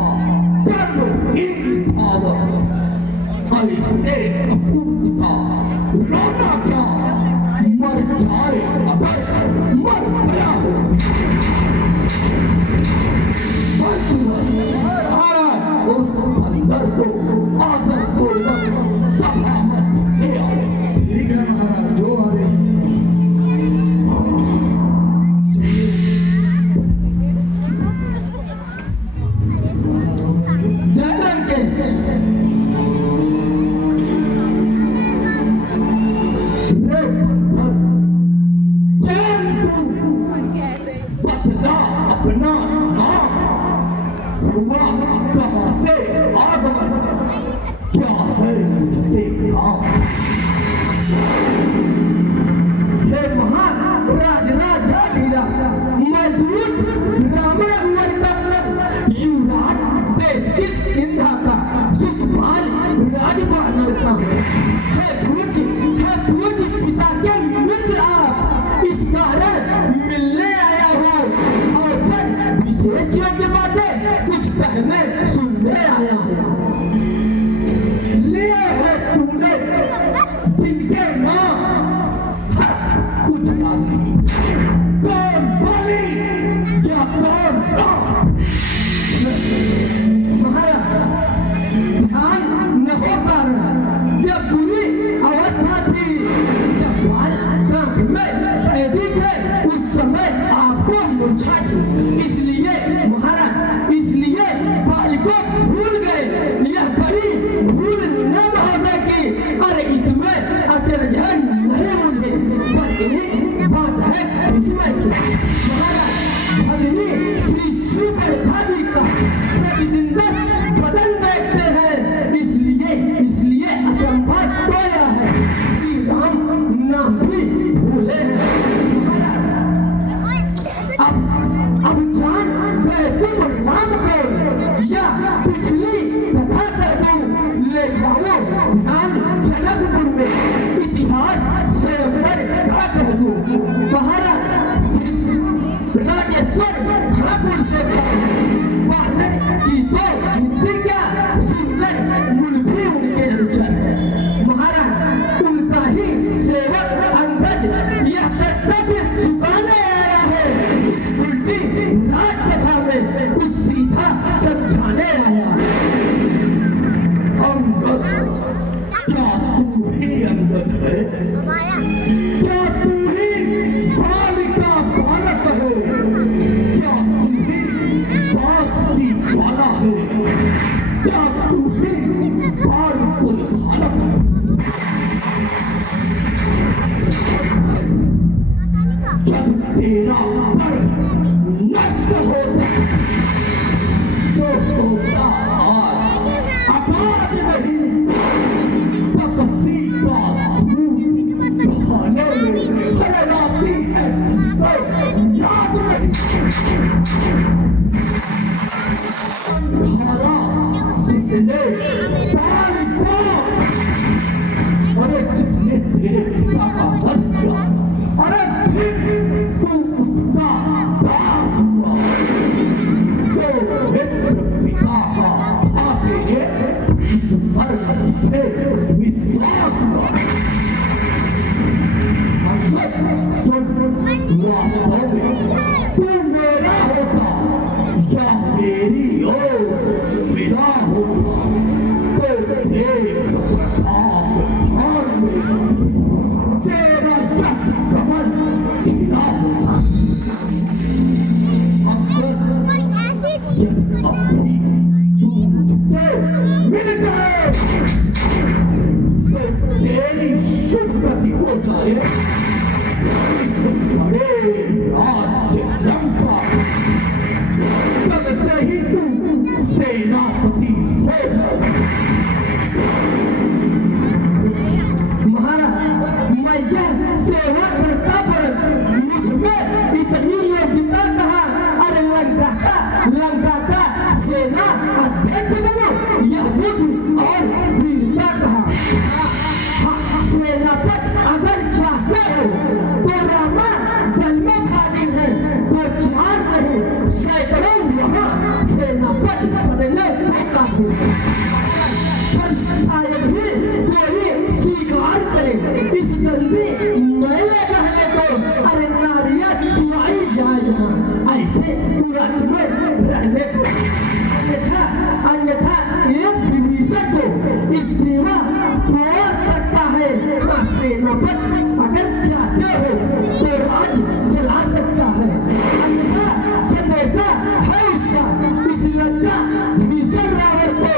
का कर्महीन भाव ऐसे कपूत का रोना क्या मर जाए अगर मर गया हो उस बंदर को आदर पूर्वक सभा मत ले आओ। ठीक है महाराज, जो आदेश। बदला अपना नाम हुआ कहाँ से आगमन क्या है मुझसे काम। हे महान राजराजा धीरा, मैं दूत रावण युवराज देश किष्किंधा का सुखपाल राजपाल का है पूज्य पिता के मित्र आप, इस कारण मिलने आया हूँ। अवसर विशेष योग्य बातें कुछ कहने सुनने आया हूँ। लिए है तूने जिनके नाम कुछ याद नहीं, कौन बलि या कौन राम। महाराज ध्यान न हो कारण जब बुरी अवस्था थी, जब बाल आंख में कैदी थे, उस समय आपको मूर्छा थी, इसलिए महाराज इसलिए बाल को भूल गए। यह बड़ी भूल न महोदय की, अरे इसमें अचरज नहीं मुझे, पर एक बात है इसमें की महाराज भगनी श्री सुपर्णा जी का प्रतिदिन 10 बदन देखते हैं, इसलिए अचंभा खोया है। श्री राम नाम भी भूले हैं महाराज। अब जान गए तुम राम को, या पिछली कथा कर दूं, ले जाओ ध्यान जनकपुर में, इतिहास स्वयंवर का कह दूं। महाराज राजेश्वर ठाकुर से बानर की तो हिंदी क्या, सुंदर मूल भी उनके अंचल है। महाराज उनका ही सेवक अंगद यह कर्तव्य चुकाने आया है, इस उल्टी राजसभा में कुछ सीधा समझाने आया है। अंगद, क्या तू ही अंगद है? क्या तू ही बालिका बालक है? क्या तू ही बास की ज्वाला है? क्या तू ही बालकुल बालक है? जब तेरा कर्म नष्ट होता तो होता आज, अपाज नहीं, तपस्वी का धूप बहाने में फैलाती है तुझको याद नहीं। तुम्हारा जिसने बाल बाप, अरे जिसने तेरे पिता का वध किया, अरे फिर तू उसका दास हुआ, जो मित्र पिता का भागे ये पर मुझे विश्वास हुआ। वास्तव में तू मेरा होता या मेरी ओर मेरा होता, तो देख प्रताप भान में तेरा जस कमल खिला होता। यदि अपनी तू मुझसे मिल जाए तो तेरी शुभ गति हो जाए। इस बड़े राज्य लंका कल से ही तू सेनापति हो जाए। महाराज मैं यह सेवा करता पर मुझ में इतनी योग्यता कहा, अरे लंका का सेना अध्यक्ष बनो, यह बुद्धि और वीरता कहा। सेनापति अगर चाहते हो तो रामा दल में हाजिर है, तो 4 नहीं सैकड़ों वहाँ सेनापति मरने को काबिल है। पर शायद ही कोई स्वीकार करे इस गंदे मैले कहने को। अरे नारियां चुराई जाए जहाँ ऐसे कुरत में रहने को। अन्यथा एक विभीषण तो इस सेवा हो सकता है। हाँ, सेनापति अगर चाहते हो तो राज चला सकता है, अन्यथा संदेशा है उसका इस लंका भीषण रावण को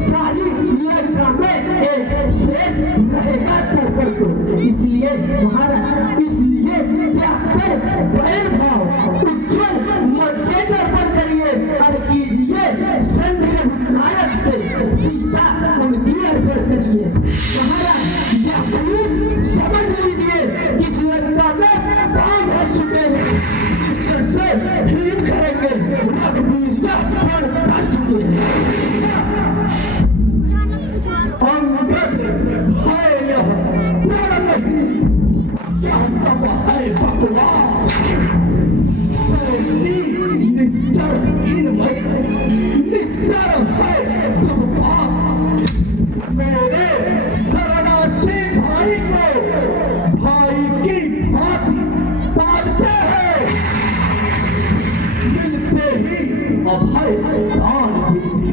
सारी लंका में एक शेष रहेगा टोकर को। इसलिए महाराज, इसलिए जाकर बैर भाव उज्जवल मन से दर्पण करिए और कीजिए संधि नायक से सीता उनकी अर्पण करिए। महाराज, यह खूब समझ लीजिए किस लंका में पांव भर चुके हैं, इस से हीन करेंगे, रघुवीर का प्राण कर चुके हैं। अंगद है यह प्रण नहीं, यह सब है बकवास। ऐसी निश्चर इनमय निश्चर है जब पास मेरे शरणार्थी भाई को भाई की भांति पालते हैं, मिलते ही अभय दान देती,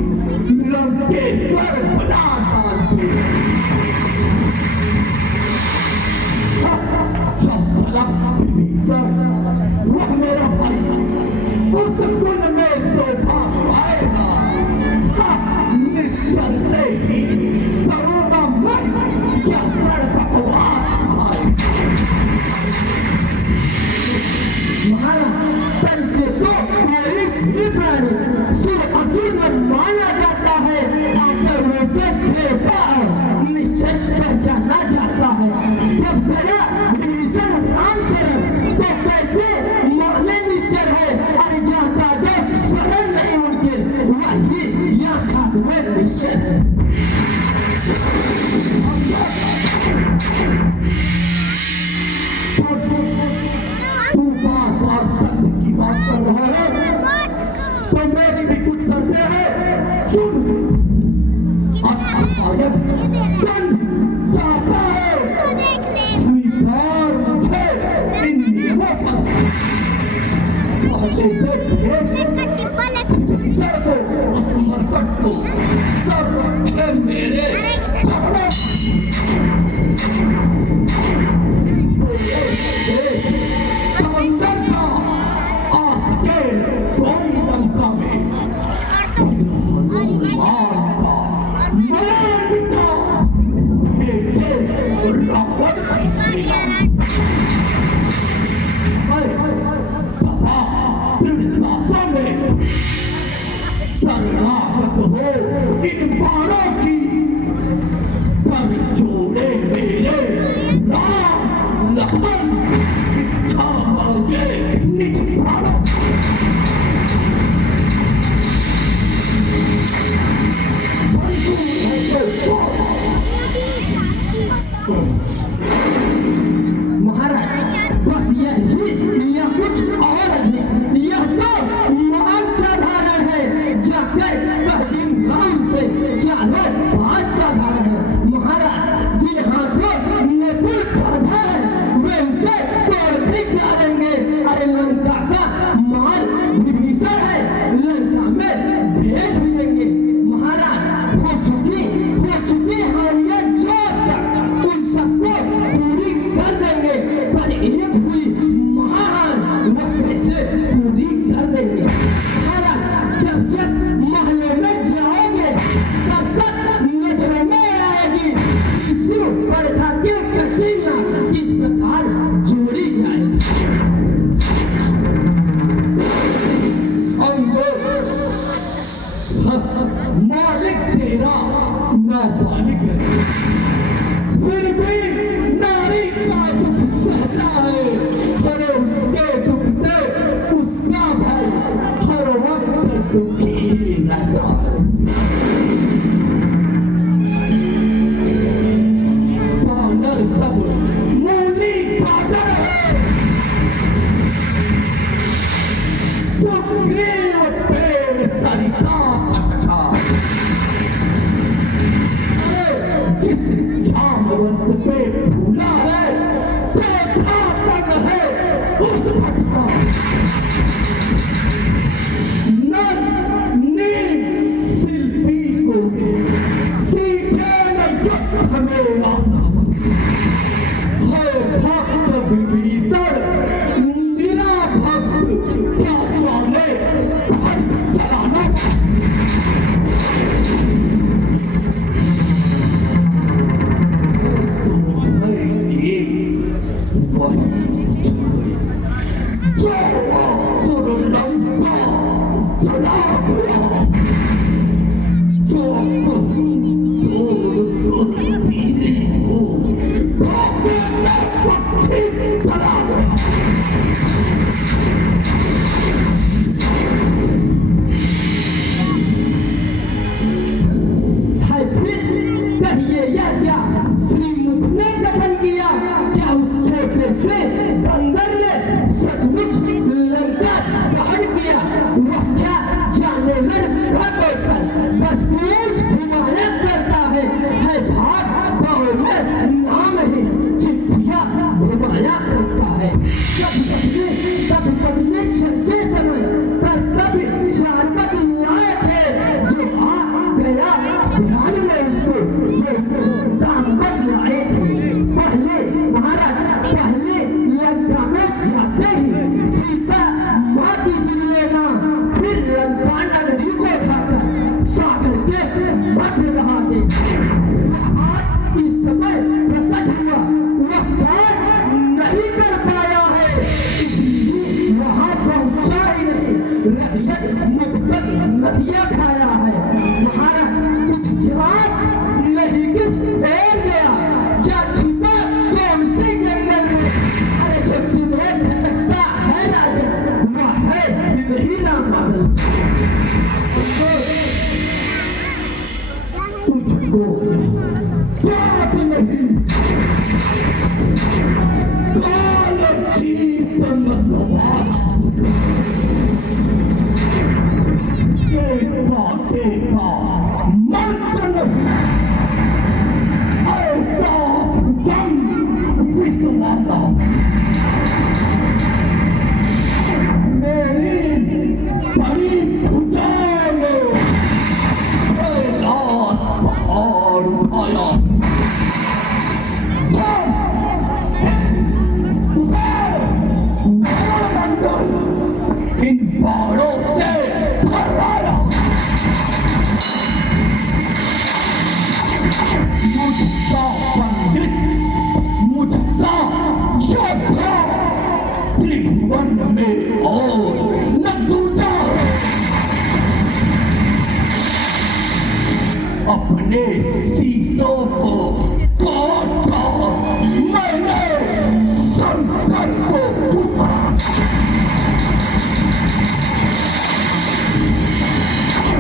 लंकेश्वर बना डालते। जब तलक विभीषण वह मेरा भाई उस कुल में शोभा पाएगा, निश्चर से ही करूंगा मैं यह प्रण बकवास भाई। महाराज, तन से तो कोई भी प्राणी सुर असुर में माना जाता है, आचरणों से भेदभाव निश्चय पहचाना जाता है। जब गया विभीषण राम शरण तो कैसे माने निश्चर है। अरे जाता जो शरण नहीं उनके वही या खात्मे निश्चय है। तू बार सत्य की बात कर रहा है तो मेरी भी कुछ शर्तें हैं, सुन। शायद संधि चाहता है, स्वीकार मुझे इन नियमों पर। पहले विभीषण को उस मरकट को सर रखे मेरे चरणों। समंदर का आसके कोई लंका में हनुमान का मान पिता भेजे रावण की सेना। दबा दृढ़ता में शरणागत हो इन बाणों की, कर जोड़े मेरे राम लखन, इच्छा मांगे निज प्राणों। महाराज, बस यही या कुछ और नहीं, यह तो मान साधारण है। जाकर कहीं गांव से चारों बात साधारण है। महाराज, जिन हाथों ने पुल बांधा है वे उसे तोड़ भी डालेंगे। अरे लंका का माल विभीषण है, लंका में भेज भी देंगे। महाराज, हो चुकी हानियां जो तक उन सबको पूरी कर देंगे, पर एक हुई महान, वह कैसे पूरी कर देंगे। महाराज, जब जब महलों में जाओगे तब तक नजरों में आएगी शिव प्रथा की कसीना किस प्रकार जोड़ी जाए। मालिक तेरा नाबालिग है, फिर भी नारी का दुख सहता है। अरे उसके दुख से उसका भाई हर वक्त दुखी रहता है। बानर सब मूली बादर है, सुग्रीव पेड़ सरिता कटका। जिस जामवंत पे भूला है चौथापन है उस भटका नर नील शिल्पी को सीखे न युद्ध में आना है भक्त विभीषण निरा भक्त क्या जाने खड्ग चलाना है फिर कहिए यह क्या श्रीमुख ने कथन किया क्या उस छोटे से बंदर ने सचमुच लंका दहन किया वह क्या जाने रण का कौशल बस पूछ घुमाया करता है भाग दौड़ में नाम ही चिट्ठियां घुमाया करता है कब बदले चलते समय कर्तव्य शाश्वत लाए थे जो आ गया ध्यान में उसको जो कामवत लाए थे पहले महाराज पहले लंका में जाते ही सीता माँ की सुन लेना फिर लंका नगरी को उठाकर सागर के मध्य रहा दे आज इस समय प्रकट हुआ वह काज नहीं कर पाया है इसलिए वहां पहुंचा ही नहीं रतियत मुक्तक नदियां खाया है महाराज कुछ याद नहीं किस ओर गया या छिपा कौन से जंगल में अरे जो तुम्हें भटकता है राजन वह है नहीं राम बादल तुझको याद नहीं काल चेतन द्वारा देखा मंत्र नहीं ऐसा जंग विश्वासा मेरी बड़ी भुजाओं ने कैलाश पहाड़ उठाया इन बाणों से भराया मुझसा पंडित मुझसा योद्धा त्रिभुवन में और न दूजा अपने शीशों को काट मैंने